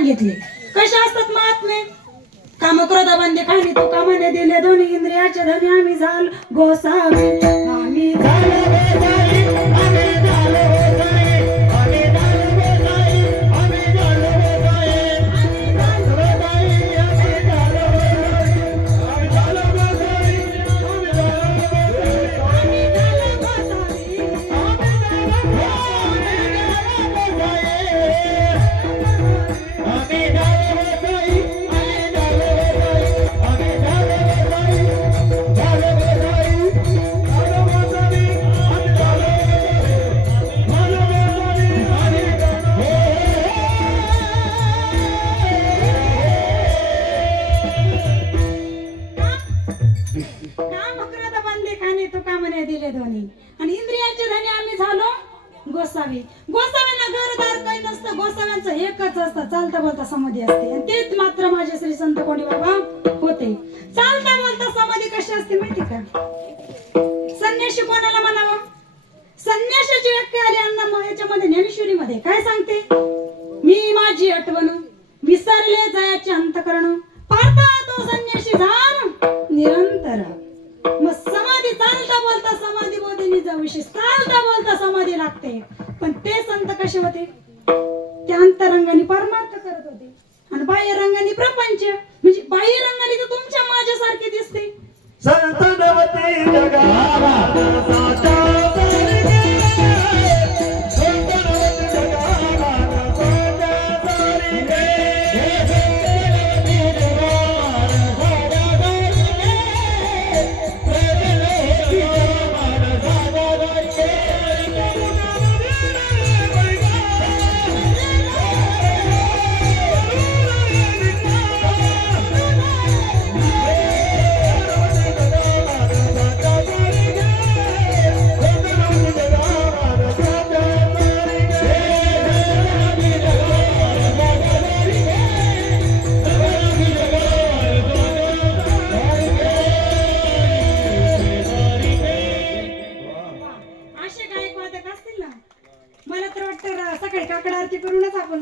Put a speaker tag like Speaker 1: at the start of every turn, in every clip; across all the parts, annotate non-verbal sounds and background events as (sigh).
Speaker 1: सांगितले कसे असतात महात्मे? काम क्रोधा बंदे खाली तो कामाने दिले दोन्ही इंद्रियाचे धनी आम्ही झाल. गोसावी. बंदे खाणे तो कामने दिले धोनी आणि इंद्रियाचे धनी आम्ही झालो गोसावी. गोसाव्यांना घरदार काही नसतं. गोसाव्यांचं एकच असतं. चालता बोलता समाधी असते. तेच मात्र माझे श्री संत कोणी बाबा होते. चालता बोलता समाधी कशी असते माहिती का? संन्याशी कोणाला म्हणावं? संन्याशाची व्याख्या आली अण्णा याच्यामध्ये ज्ञानेश्वरीमध्ये. काय सांगते? मी माझी आठवण विसरले जायाचे अंतकरण. पाहता तो संन्याशी झान बोलता समाधी बोधीनी जाऊशी चालता बोलता समाधी लागते. पण ते संत कसे होते? ते अंतरंगाने परमार्थ करत होते. आणि बाह्य रंगाने प्रपंच. म्हणजे बाह्य रंगाने तर तुमच्या माझ्यासारखे दिसते.
Speaker 2: संत नवते जगाला.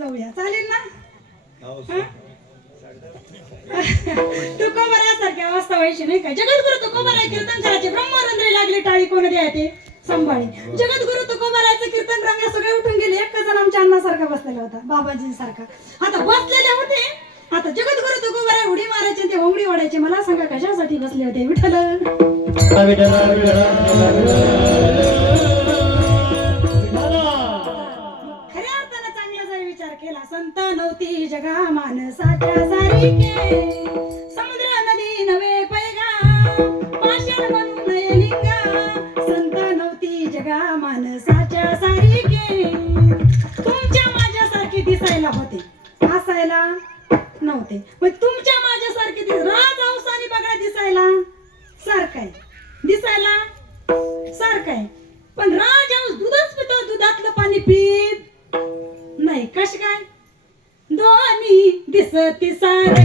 Speaker 1: जाऊया चालेल ना? हं? (laughs) तुकोबरासारखी अवस्था व्हायची नाही का? जगद्गुरु तुकोबराय कीर्तन करायचे ब्रह्मरंध्री लागली टाळी कोण द्या ते संभाळी. जगद्गुरु तुकोबरायचं कीर्तन रंग सगळे उठून गेले एक जण आमच्या अण्णासारखा बसलेला होता बाबाजींसारखा. आता बसलेले होते. आता जगद्गुरु तुकोबराय उडी मारायचे ते होंगडी ओढायचे. मला सांगा कशासाठी बसले होते? विठ्ठल. खऱ्या संत जगा माणसाच्या सारी समुद्र नदी नवे पैगा. पाषाण म्हणून लिंगा संत नव्हती जगा माणसाच्या सारिके. तुमच्या माझ्यासारखे दिसायला होते हसायला नव्हते. पण तुमच्या माझ्यासारखे दिस राज अवसानी बघा दिसायला सारखं आहे. दिसायला सारखाय आहे. पण राज हंस दूधच पितो दुधातलं पाणी पीत नाही. कश काय? दोन्ही दिसती सारे.